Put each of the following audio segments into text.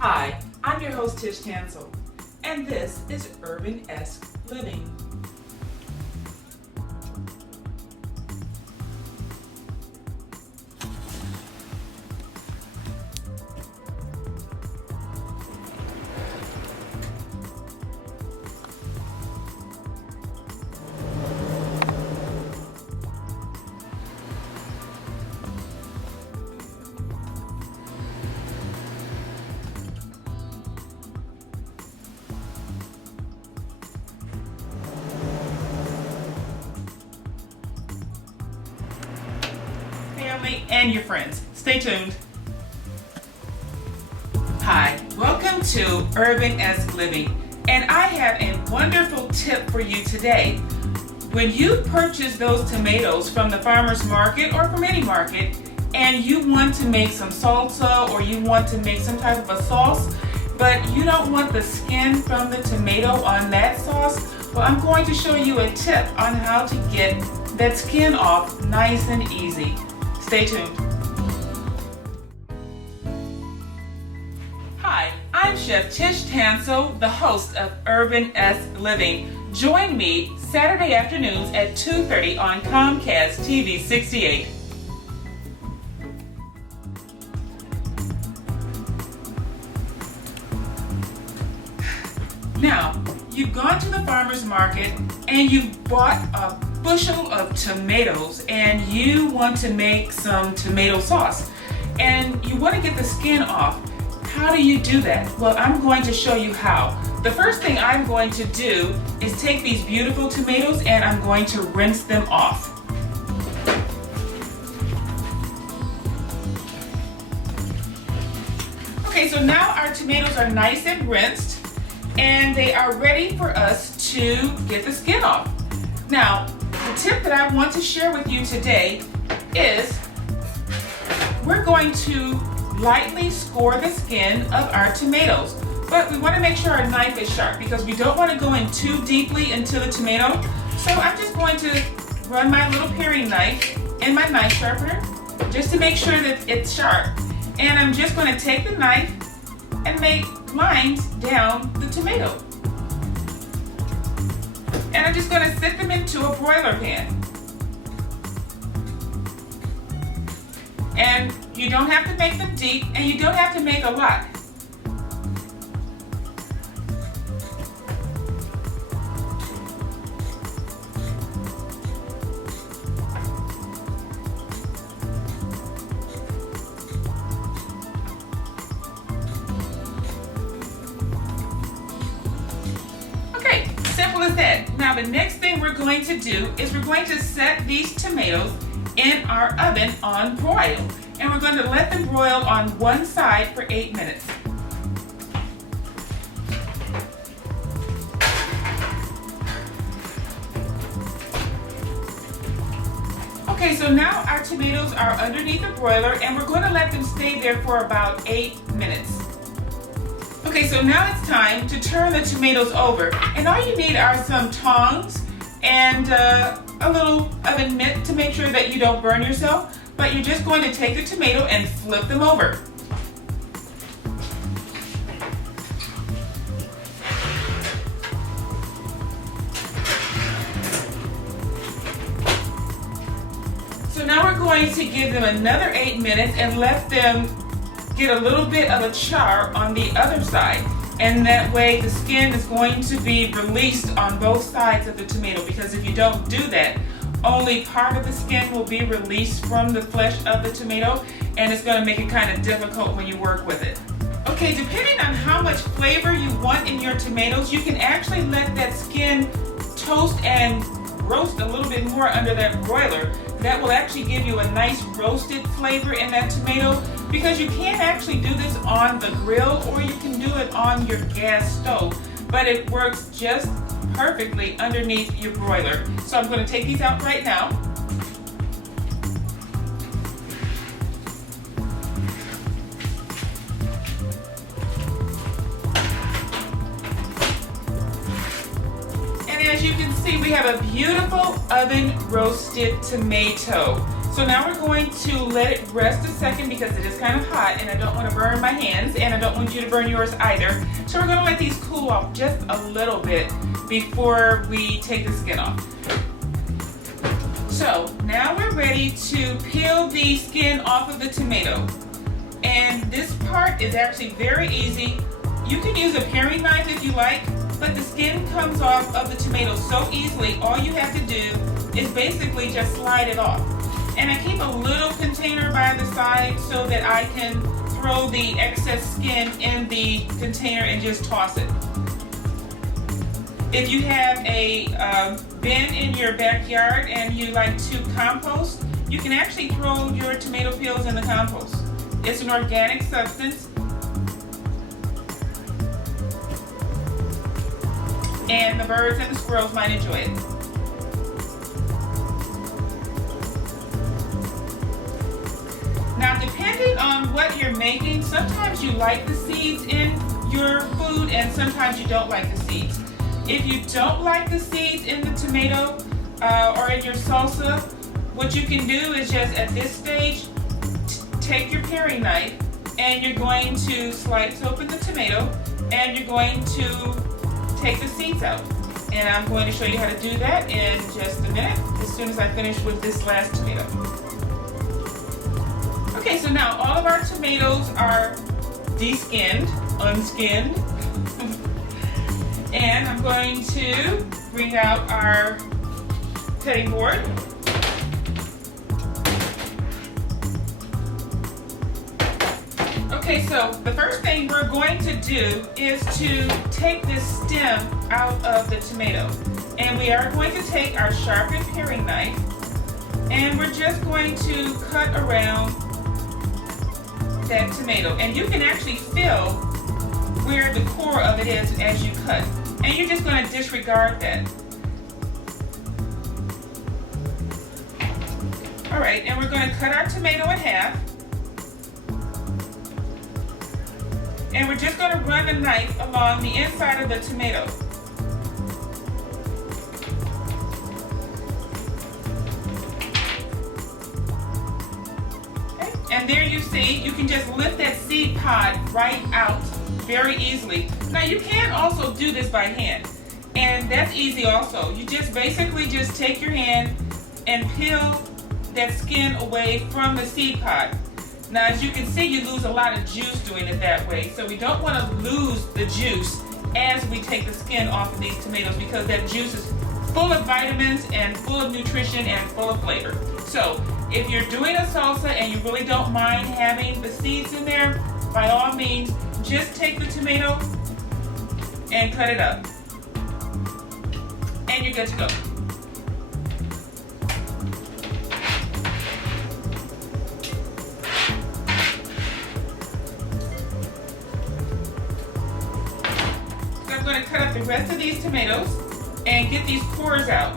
Hi, I'm your host Tish Tansil, and this is URBANesque Living. Family and your friends, stay tuned. Hi, welcome to URBANesque Living, and I have a wonderful tip for you today. When you purchase those tomatoes from the farmer's market or from any market, and you want to make some salsa or you want to make some type of a sauce, but you don't want the skin from the tomato on that sauce, well, I'm going to show you a tip on how to get that skin off nice and easy. Stay tuned. Hi, I'm Chef Tish Tansil, the host of URBANesque Living. Join me Saturday afternoons at 2:30 on Comcast TV-68. Now, you've gone to the farmer's market and you've bought a bushel of tomatoes and you want to make some tomato sauce and you want to get the skin off. How do you do that? Well, I'm going to show you how. The first thing I'm going to do is take these beautiful tomatoes and I'm going to rinse them off. Okay, so now our tomatoes are nice and rinsed and they are ready for us to get the skin off. Now, the tip that I want to share with you today is we're going to lightly score the skin of our tomatoes, but we want to make sure our knife is sharp because we don't want to go in too deeply into the tomato. So I'm just going to run my little paring knife in my knife sharpener just to make sure that it's sharp. And I'm just going to take the knife and make lines down the tomato. And I'm just going to sit them into a broiler pan. And you don't have to make them deep and you don't have to make a lot. Simple as that. Now the next thing we're going to do is we're going to set these tomatoes in our oven on broil. And we're going to let them broil on one side for 8 minutes. Okay, so now our tomatoes are underneath the broiler and we're going to let them stay there for about 8 minutes. Okay, so now it's time to turn the tomatoes over. And all you need are some tongs and a little oven mitt to make sure that you don't burn yourself. But you're just going to take the tomato and flip them over. So now we're going to give them another 8 minutes and let them get a little bit of a char on the other side, and that way the skin is going to be released on both sides of the tomato, because if you don't do that, only part of the skin will be released from the flesh of the tomato, and it's going to make it kind of difficult when you work with it. Okay, depending on how much flavor you want in your tomatoes, you can actually let that skin toast and roast a little bit more under that broiler. That will actually give you a nice roasted flavor in that tomato, because you can actually do this on the grill or you can do it on your gas stove, but it works just perfectly underneath your broiler. So I'm going to take these out right now. And as you can see, we have a beautiful oven roasted tomato. So now we're going to let it rest a second because it is kind of hot and I don't want to burn my hands and I don't want you to burn yours either. So we're going to let these cool off just a little bit before we take the skin off. So now we're ready to peel the skin off of the tomato. And this part is actually very easy. You can use a paring knife if you like, but the skin comes off of the tomato so easily. All you have to do is basically just slide it off. And I keep a little container by the side so that I can throw the excess skin in the container and just toss it. If you have a bin in your backyard and you like to compost, you can actually throw your tomato peels in the compost. It's an organic substance. And the birds and the squirrels might enjoy it. Now, depending on what you're making, sometimes you like the seeds in your food and sometimes you don't like the seeds. If you don't like the seeds in the tomato or in your salsa, what you can do is just at this stage, take your paring knife and you're going to slice open the tomato and you're going to take the seeds out. And I'm going to show you how to do that in just a minute, as soon as I finish with this last tomato. Okay, so now all of our tomatoes are de-skinned, unskinned. And I'm going to bring out our cutting board. Okay, so the first thing we're going to do is to take this stem out of the tomato. And we are going to take our sharpened paring knife and we're just going to cut around that tomato. And you can actually feel where the core of it is as you cut. And you're just going to disregard that. All right, and we're going to cut our tomato in half. And we're just going to run the knife along the inside of the tomato. Okay. And there you see, you can just lift that seed pod right out very easily. Now you can also do this by hand, and that's easy also. You just basically just take your hand and peel that skin away from the seed pod. Now, as you can see, you lose a lot of juice doing it that way. So we don't want to lose the juice as we take the skin off of these tomatoes because that juice is full of vitamins and full of nutrition and full of flavor. So if you're doing a salsa and you really don't mind having the seeds in there, by all means, just take the tomato and cut it up. And you're good to go. I'm going to cut up the rest of these tomatoes and get these cores out.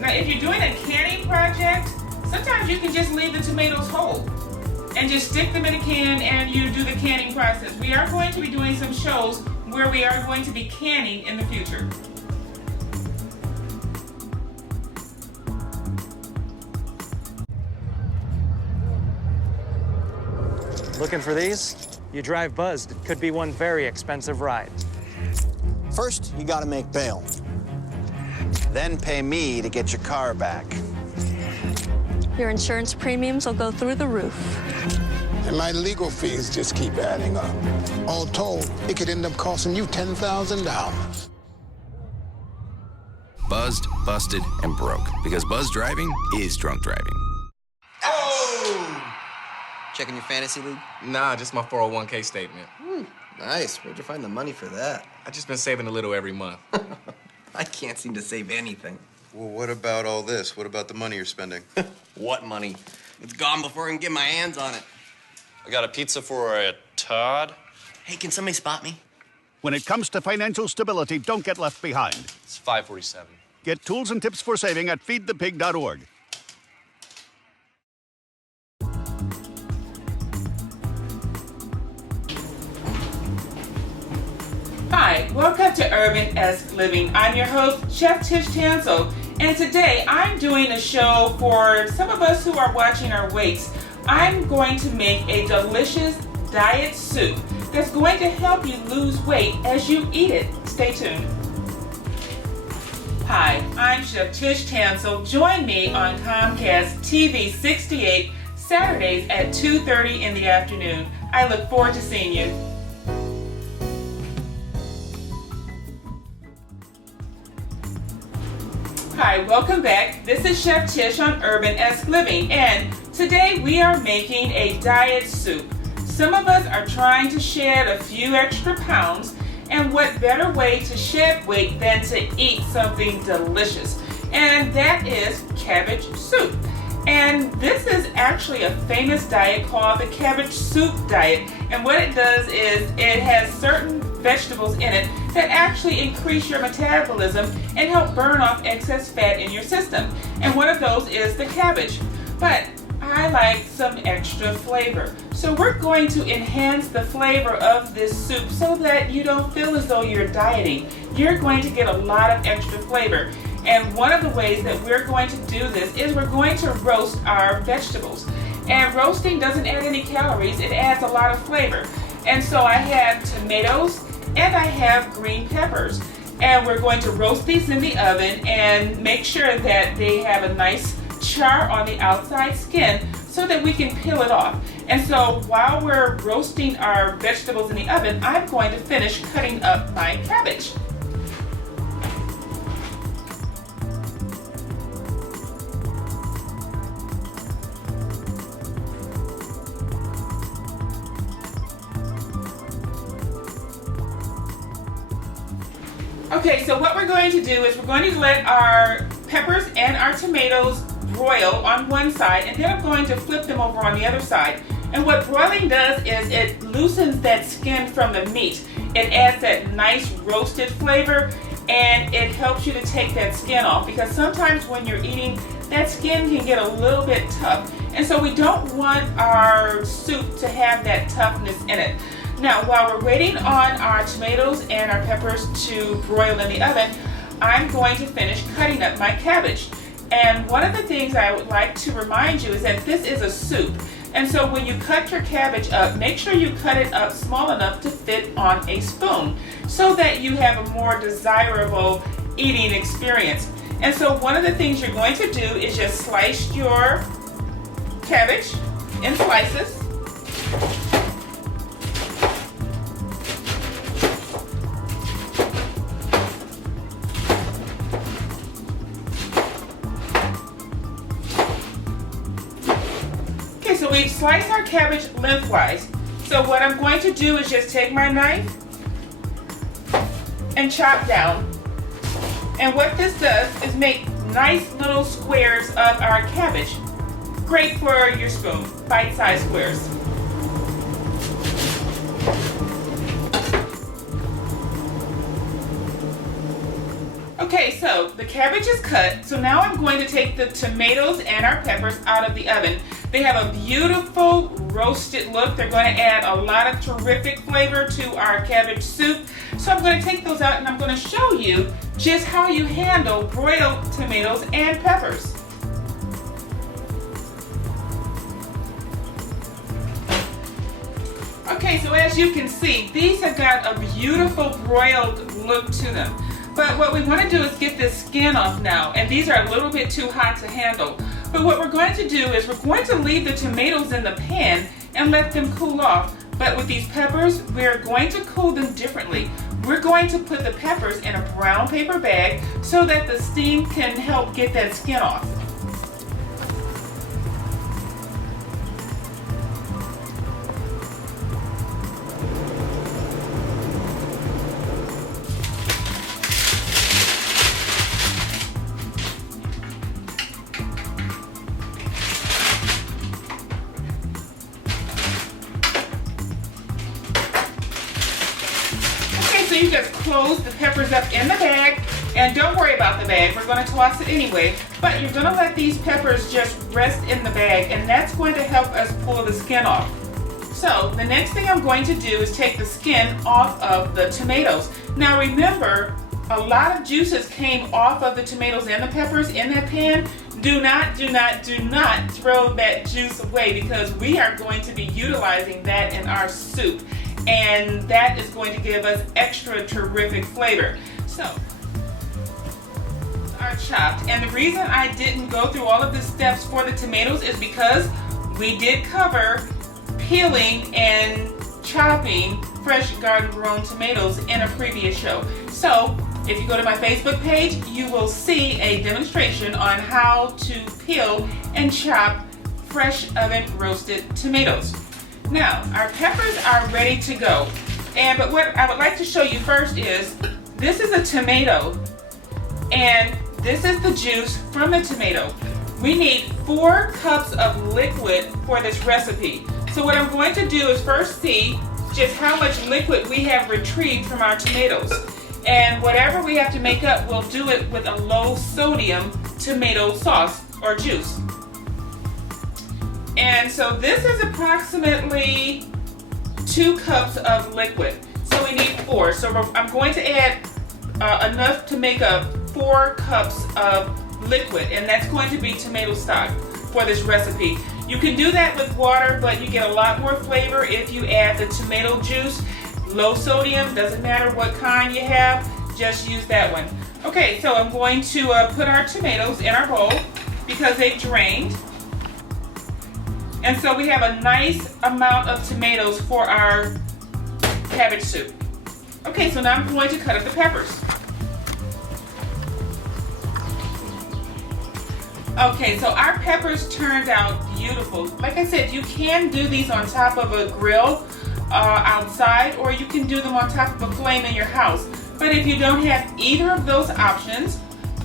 Now, if you're doing a canning project, sometimes you can just leave the tomatoes whole and just stick them in a can and you do the canning process. We are going to be doing some shows where we are going to be canning in the future. Looking for these? You drive buzzed. It could be one very expensive ride. First, you gotta make bail. Then pay me to get your car back. Your insurance premiums will go through the roof. And my legal fees just keep adding up. All told, it could end up costing you $10,000. Buzzed, busted, and broke. Because buzz driving is drunk driving. Checking your fantasy league? Nah, just my 401k statement. Nice. Where'd you find the money for that? I just been saving a little every month. I can't seem to save anything. Well, what about all this? What about the money you're spending? What money? It's gone before I can get my hands on it. I got a pizza for a Todd. Hey, can somebody spot me? When it comes to financial stability, don't get left behind. It's 547. Get tools and tips for saving at feedthepig.org. Hi, welcome to URBANesque Living. I'm your host, Chef Tish Tansil, and today I'm doing a show for some of us who are watching our weights. I'm going to make a delicious diet soup that's going to help you lose weight as you eat it. Stay tuned. Hi, I'm Chef Tish Tansil. Join me on Comcast TV-68 Saturdays at 2:30 in the afternoon. I look forward to seeing you. Hi, welcome back. This is Chef Tish on URBANesque Living, and today we are making a diet soup. Some of us are trying to shed a few extra pounds, and what better way to shed weight than to eat something delicious? And that is cabbage soup. And this is actually a famous diet called the Cabbage Soup diet. And what it does is it has certain vegetables in it that actually increase your metabolism and help burn off excess fat in your system. And one of those is the cabbage. But I like some extra flavor. So we're going to enhance the flavor of this soup so that you don't feel as though you're dieting. You're going to get a lot of extra flavor. And one of the ways that we're going to do this is we're going to roast our vegetables. And roasting doesn't add any calories, it adds a lot of flavor. And so I have tomatoes and I have green peppers. And we're going to roast these in the oven and make sure that they have a nice char on the outside skin so that we can peel it off. And so while we're roasting our vegetables in the oven, I'm going to finish cutting up my cabbage. Okay, so what we're going to do is we're going to let our peppers and our tomatoes broil on one side, and then I'm going to flip them over on the other side. And what broiling does is it loosens that skin from the meat. It adds that nice roasted flavor, and it helps you to take that skin off, because sometimes when you're eating, that skin can get a little bit tough. And so we don't want our soup to have that toughness in it. Now, while we're waiting on our tomatoes and our peppers to broil in the oven, I'm going to finish cutting up my cabbage. And one of the things I would like to remind you is that this is a soup. And so when you cut your cabbage up, make sure you cut it up small enough to fit on a spoon so that you have a more desirable eating experience. And so one of the things you're going to do is just slice your cabbage in slices. So we've sliced our cabbage lengthwise. So what I'm going to do is just take my knife and chop down. And what this does is make nice little squares of our cabbage. Great for your spoon, bite-sized squares. Okay, so the cabbage is cut. So now I'm going to take the tomatoes and our peppers out of the oven. They have a beautiful roasted look. They're going to add a lot of terrific flavor to our cabbage soup. So I'm going to take those out and I'm going to show you just how you handle broiled tomatoes and peppers. Okay, so as you can see, these have got a beautiful broiled look to them. But what we want to do is get this skin off now, and these are a little bit too hot to handle. But what we're going to do is we're going to leave the tomatoes in the pan and let them cool off. But with these peppers, we're going to cool them differently. We're going to put the peppers in a brown paper bag so that the steam can help get that skin off. So you just close the peppers up in the bag, and don't worry about the bag, we're going to toss it anyway, but you're going to let these peppers just rest in the bag, and that's going to help us pull the skin off. So the next thing I'm going to do is take the skin off of the tomatoes. Now remember, a lot of juices came off of the tomatoes and the peppers in that pan. Do not throw that juice away, because we are going to be utilizing that in our soup. And that is going to give us extra terrific flavor. So, are chopped. And the reason I didn't go through all of the steps for the tomatoes is because we did cover peeling and chopping fresh garden grown tomatoes in a previous show. So if you go to my Facebook page, you will see a demonstration on how to peel and chop fresh oven roasted tomatoes. Now our peppers are ready to go. But what I would like to show you first is, this is a tomato and this is the juice from the tomato. We need 4 cups of liquid for this recipe. So what I'm going to do is first see just how much liquid we have retrieved from our tomatoes. And whatever we have to make up, we'll do it with a low sodium tomato sauce or juice. And so this is approximately 2 cups of liquid. So we need 4. So I'm going to add enough to make up 4 cups of liquid, and that's going to be tomato stock for this recipe. You can do that with water, but you get a lot more flavor if you add the tomato juice. Low sodium, doesn't matter what kind you have, just use that one. Okay, so I'm going to put our tomatoes in our bowl because they've drained. And so we have a nice amount of tomatoes for our cabbage soup. Okay, so now I'm going to cut up the peppers. Okay, so our peppers turned out beautiful. Like I said, you can do these on top of a grill outside, or you can do them on top of a flame in your house. But if you don't have either of those options,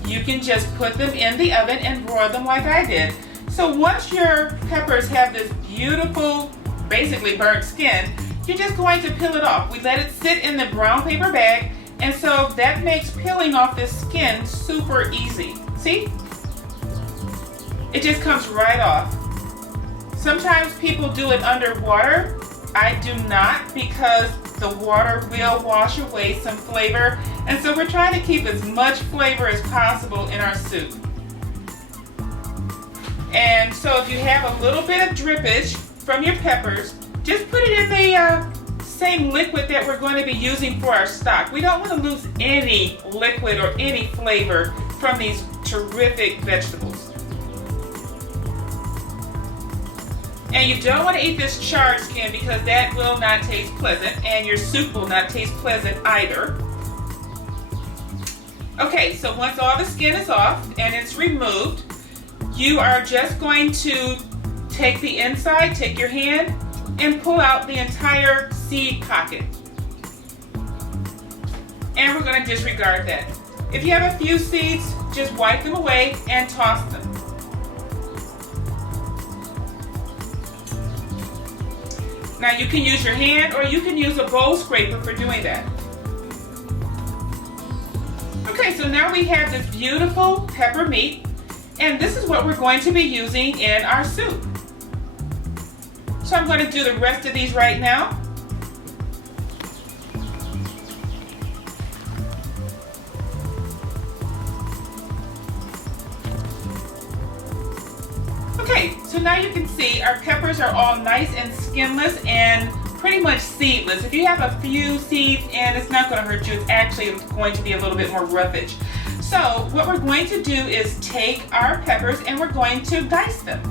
you can just put them in the oven and broil them like I did. So once your peppers have this beautiful, basically burnt skin, you're just going to peel it off. We let it sit in the brown paper bag, and so that makes peeling off this skin super easy. See? It just comes right off. Sometimes people do it underwater. I do not, because the water will wash away some flavor. And so we're trying to keep as much flavor as possible in our soup. And so if you have a little bit of drippage from your peppers, just put it in the same liquid that we're going to be using for our stock. We don't want to lose any liquid or any flavor from these terrific vegetables. And you don't want to eat this charred skin, because that will not taste pleasant, and your soup will not taste pleasant either. Okay, so once all the skin is off and it's removed, you are just going to take the inside, take your hand, and pull out the entire seed pocket. And we're going to disregard that. If you have a few seeds, just wipe them away and toss them. Now you can use your hand, or you can use a bowl scraper for doing that. Okay, so now we have this beautiful pepper meat, and this is what we're going to be using in our soup. So I'm going to do the rest of these right now. Okay, so now you can see our peppers are all nice and skinless and pretty much seedless. If you have a few seeds in, it's not going to hurt you. It's actually going to be a little bit more roughage. So what we're going to do is take our peppers and we're going to dice them.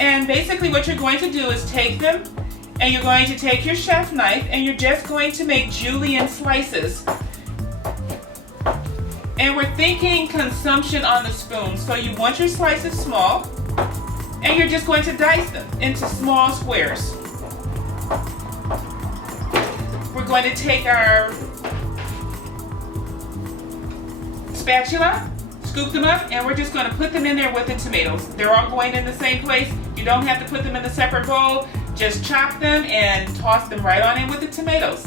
And basically what you're going to do is take them, and you're going to take your chef knife, and you're just going to make julienne slices. And we're thinking consumption on the spoon. So you want your slices small, and you're just going to dice them into small squares. We're going to take our spatula, scoop them up, and we're just going to put them in there with the tomatoes. They're all going in the same place. You don't have to put them in a separate bowl. Just chop them and toss them right on in with the tomatoes.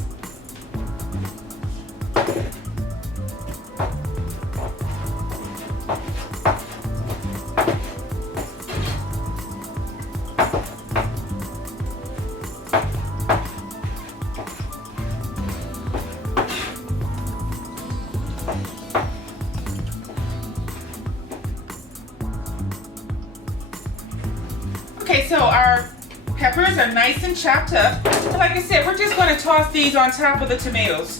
Okay, so our peppers are nice and chopped up. And like I said, we're just going to toss these on top of the tomatoes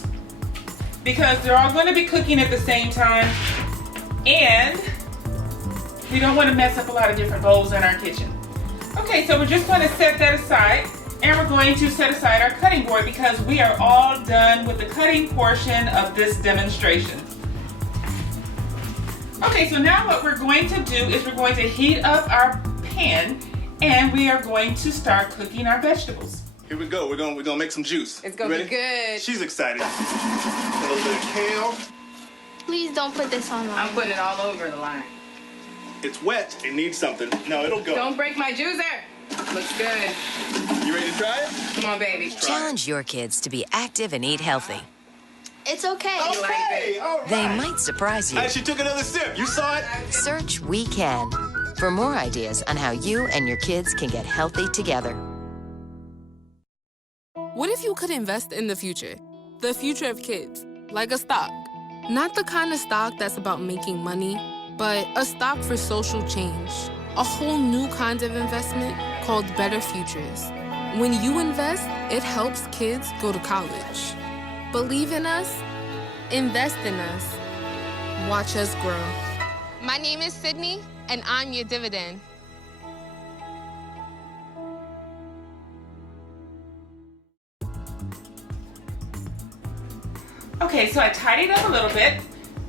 because they're all going to be cooking at the same time, and we don't want to mess up a lot of different bowls in our kitchen. Okay, so we're just going to set that aside, and we're going to set aside our cutting board because we are all done with the cutting portion of this demonstration. Okay, so now what we're going to do is we're going to heat up our pan, and we are going to start cooking our vegetables. Here we go. We're gonna make some juice. It's gonna be good. She's excited. A little bit of kale. Please don't put this on line. I'm putting it all over the line. It's wet. It needs something. No, it'll go. Don't break my juicer. Looks good. You ready to try it? Come on, baby. Challenge your kids to be active and eat healthy. It's okay. You like it? All right. They might surprise you. Hey, she took another sip. You saw it? Search We Can for more ideas on how you and your kids can get healthy together. What if you could invest in the future of kids, like a stock? Not the kind of stock that's about making money, but a stock for social change. A whole new kind of investment called Better Futures. When you invest, it helps kids go to college. Believe in us, invest in us, watch us grow. My name is Sydney, and I'm your dividend. Okay, so I tidied up a little bit.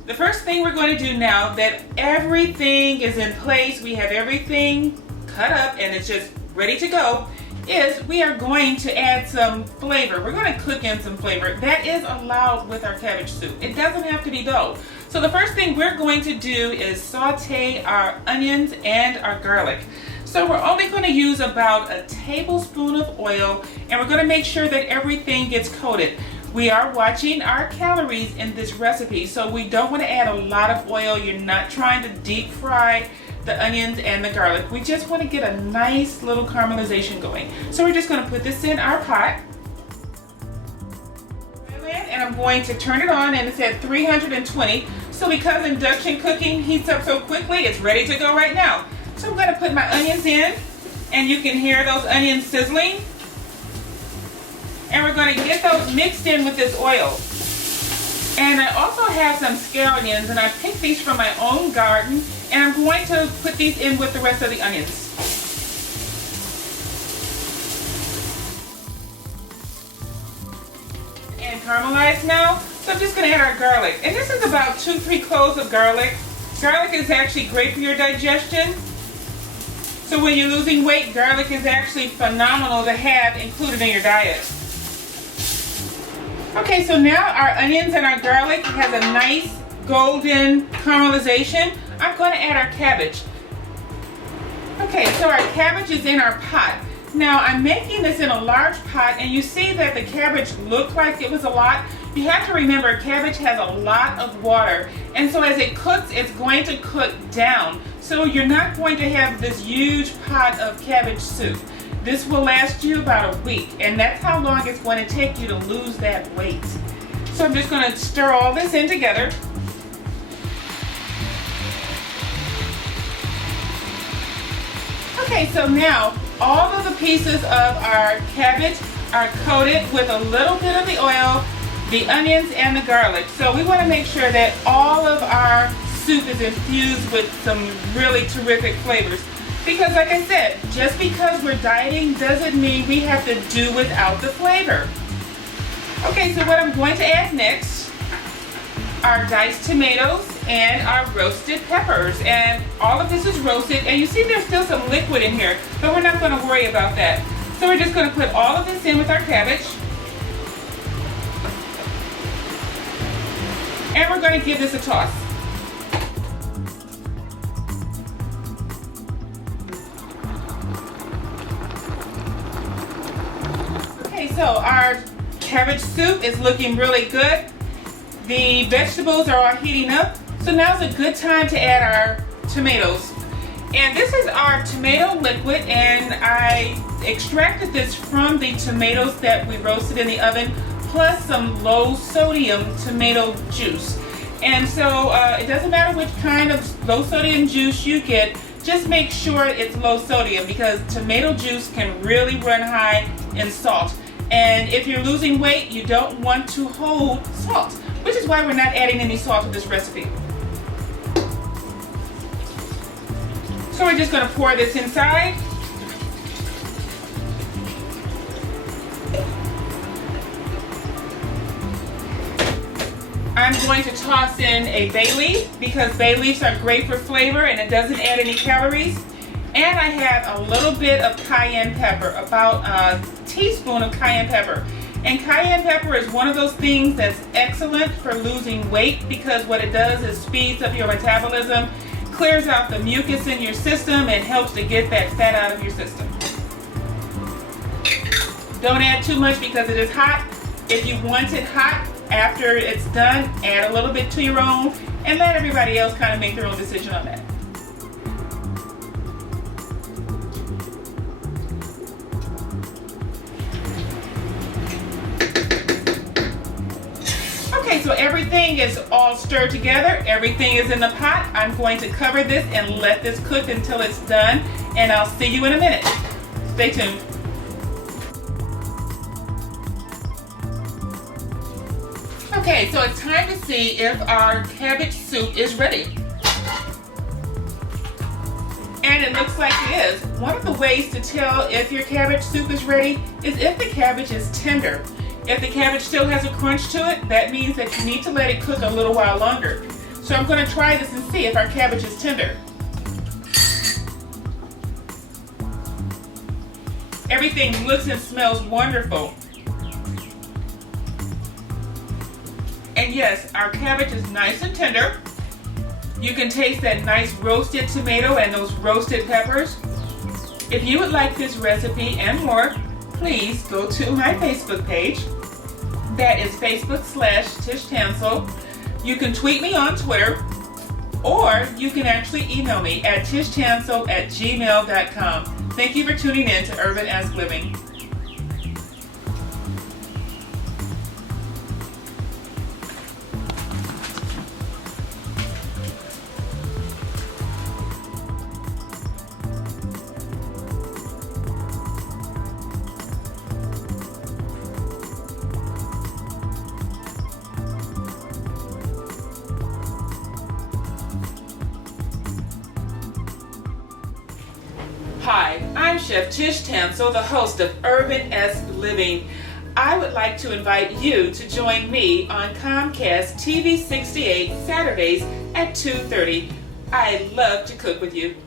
The first thing we're going to do now that everything is in place, we have everything cut up and it's just ready to go, is we are going to add some flavor. We're going to cook in some flavor. That is allowed with our cabbage soup. It doesn't have to be dough. So the first thing we're going to do is saute our onions and our garlic. So we're only going to use about a tablespoon of oil, and we're going to make sure that everything gets coated. We are watching our calories in this recipe, so we don't want to add a lot of oil. You're not trying to deep fry the onions and the garlic. We just want to get a nice little caramelization going. So we're just going to put this in our pot. And I'm going to turn it on, and it's at 320. So because induction cooking heats up so quickly, it's ready to go right now. So I'm going to put my onions in, and you can hear those onions sizzling. And we're going to get those mixed in with this oil. And I also have some scallions, and I picked these from my own garden, and I'm going to put these in with the rest of the onions. And caramelized now, so I'm just going to add our garlic. And this is about 2-3 cloves of garlic. Garlic is actually great for your digestion. So when you're losing weight, garlic is actually phenomenal to have included in your diet. Okay, so now our onions and our garlic has a nice golden caramelization. I'm going to add our cabbage. Okay, so our cabbage is in our pot. Now I'm making this in a large pot, and you see that the cabbage looked like it was a lot. You have to remember cabbage has a lot of water, and so as it cooks, it's going to cook down. So you're not going to have this huge pot of cabbage soup. This will last you about a week, and that's how long it's going to take you to lose that weight. So I'm just going to stir all this in together. Okay, so now all of the pieces of our cabbage are coated with a little bit of the oil, the onions, and the garlic. So we want to make sure that all of our soup is infused with some really terrific flavors. Because like I said, just because we're dieting doesn't mean we have to do without the flavor. Okay, so what I'm going to add next are diced tomatoes and our roasted peppers. And all of this is roasted, and you see there's still some liquid in here, but we're not going to worry about that. So we're just going to put all of this in with our cabbage. And we're going to give this a toss. Okay, so our cabbage soup is looking really good. The vegetables are all heating up. So now's a good time to add our tomatoes. And this is our tomato liquid, and I extracted this from the tomatoes that we roasted in the oven, plus some low sodium tomato juice. And so it doesn't matter which kind of low sodium juice you get, just make sure it's low sodium because tomato juice can really run high in salt. And if you're losing weight, you don't want to hold salt, which is why we're not adding any salt to this recipe. So we're just going to pour this inside. I'm going to toss in a bay leaf because bay leaves are great for flavor and it doesn't add any calories. And I have a little bit of cayenne pepper, about a teaspoon of cayenne pepper. And cayenne pepper is one of those things that's excellent for losing weight because what it does is speeds up your metabolism, clears out the mucus in your system, and helps to get that fat out of your system. Don't add too much because it is hot. If you want it hot after it's done, add a little bit to your own and let everybody else kind of make their own decision on that. Okay, so everything is all stirred together. Everything is in the pot. I'm going to cover this and let this cook until it's done, and I'll see you in a minute. Stay tuned. Okay, so it's time to see if our cabbage soup is ready. And it looks like it is. One of the ways to tell if your cabbage soup is ready is if the cabbage is tender. If the cabbage still has a crunch to it, that means that you need to let it cook a little while longer. So I'm going to try this and see if our cabbage is tender. Everything looks and smells wonderful. And yes, our cabbage is nice and tender. You can taste that nice roasted tomato and those roasted peppers. If you would like this recipe and more, please go to my Facebook page. That is Facebook/Tish Tansil. You can tweet me on Twitter, or you can actually email me at tishtansil@gmail.com. Thank you for tuning in to URBANesque Living. Hi, I'm Chef Tish Tansil, the host of URBANesque Living. I would like to invite you to join me on Comcast TV-68 Saturdays at 2:30. I love to cook with you.